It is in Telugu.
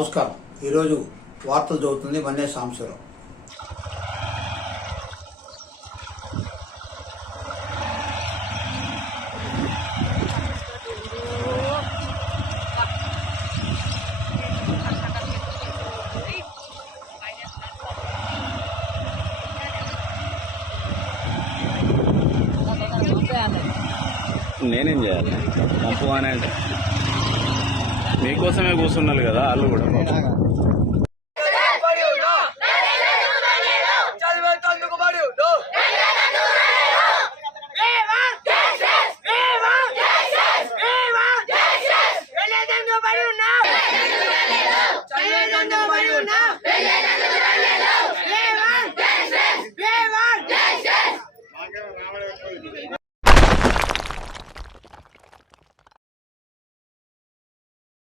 నమస్కారం. ఈరోజు వార్తలు చదువుతుంది వన్నే సాంబశివరావు. నేనేం చేయాలి? పంపు అని అంటే మీకోసమే కూర్చున్నారు కదా వాళ్ళు కూడా.